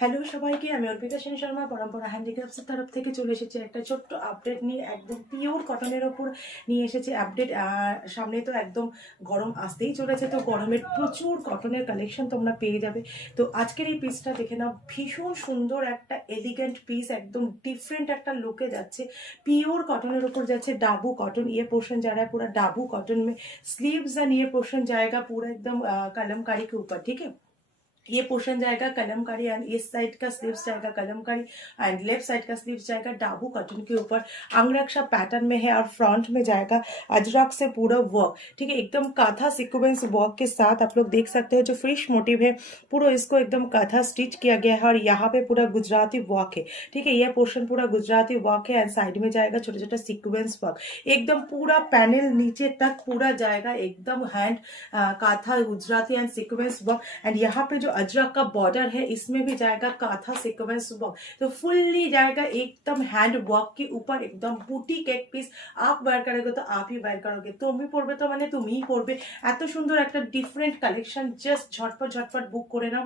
Hello সবাইকে, আমি অর্পিতা সেন শর্মা পরম্পরা হ্যান্ডিক্রাফটসের তরফ থেকে চলে এসেছি একটা ছোট্ট আপডেট নিয়ে। একদম পিওর কটনের ওপর নিয়ে এসেছি আপডেট। সামনে তো একদম গরম আসতেই চলেছে, তো গরমের প্রচুর কটনের কালেকশন তোমরা পেয়ে যাবে। তো আজকের এই পিসটা দেখে নাও, ভীষণ সুন্দর একটা এলিগেন্ট পিস, একদম ডিফারেন্ট একটা লুকে যাচ্ছে। পিওর কটনের ওপর যাচ্ছে, ডাবু कॉटन। ये पोर्शन जा रहा है पूरा डाबू कॉटन में। स्लीव्स एंड ये पोर्शन जाएगा पूरा एकदम कलमकारी के ऊपर, ठीक है। ये पोर्शन जाएगा कलमकारी एंड इस साइड का स्लीव्स जाएगा कलमकारी एंड लेफ्ट साइड का स्लीव्स जाएगा डाबू कॉटन के ऊपर। अंगरक्षा पैटर्न में है और फ्रंट में जाएगा अजरक से पूरा वर्क, ठीक है, एकदम काथा सीक्वेंस वर्क के साथ। आप लोग देख सकते हैं जो फिश मोटिव है पूरा इसको एकदम काथा स्टिच किया गया है और यहाँ पे पूरा गुजराती वर्क है, ठीक है। यह पोर्शन पूरा गुजराती वर्क है एंड साइड में जाएगा छोटा छोटा सीक्वेंस वर्क। एकदम पूरा पैनल नीचे तक पूरा जाएगा एकदम हैंड काथा Gujarati and sequence work. And यहाँ पे जो अजरक का बॉर्डर है इसमें भी जाएगा काथा सीक्वेंस वर्क। तो फुल्ली जाएगा एकदम हैंड वर्क के ऊपर, एकदम बुटीक एक पिस। आप वेयर करोगे तो आप ही वेयर करोगे, তুমি পরবে তো মানে তুমিই পরবে। এত সুন্দর একটা ডিফারেন্ট কালেকশন, জাস্ট ঝটপট ঝটপট বুক করে নাও।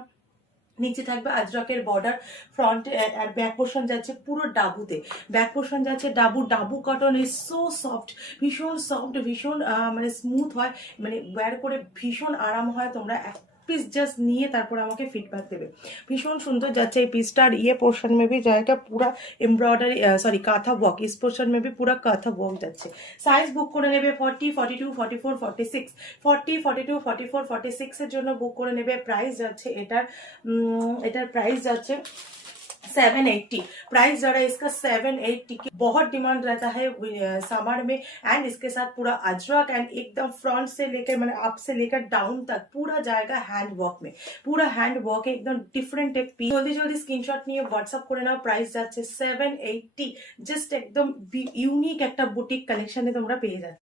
নিচে থাকবে আজরকের বর্ডার, ফ্রন্ট আর ব্যাক পোর্শন যাচ্ছে পুরো ডাবুতে। ব্যাক পোর্শন যাচ্ছে dabu. Dabu cotton is so soft, ভীষণ সফট, ভীষণ মানে স্মুথ হয়, মানে ওয়্যার করে ভীষণ আরাম হয়। তোমরা এক পিস জাস্ট নিয়ে তারপর আমাকে ফিডব্যাক দেবে। ভীষণ সুন্দর যাচ্ছে এই পিসটা। আর ये पोर्शन में भी जाएगा पूरा एम्ब्रॉयडरी, सॉरी काथा वर्क। इस पोर्शन में भी पूरा काथा वर्क যাচ্ছে। সাইজ বুক করে নেবে 40, 42, 44, 46, 40, 42, 44, 46 এর জন্য বুক করে নেবে। প্রাইস যাচ্ছে এটার প্রাইস যাচ্ছে 780। प्राइस जो है इसका 780 की। बहुत डिमांड रहता है समर में। एंड इसके साथ पूरा अजरक एंड एकदम फ्रंट से लेकर मैंने अप से लेकर डाउन तक पूरा जाएगा हैंड वर्क में। पूरा हैंड वर्क है, एकदम डिफरेंट एक पीस। जल्दी जल्दी स्क्रीनशॉट নিয়ে হোয়াটসঅ্যাপ করে নাও। প্রাইস যাচ্ছে 780। জাস্ট একদম ইউনিক একটা বুটিক কালেকশনে তোমরা পেয়ে যাচ্ছ।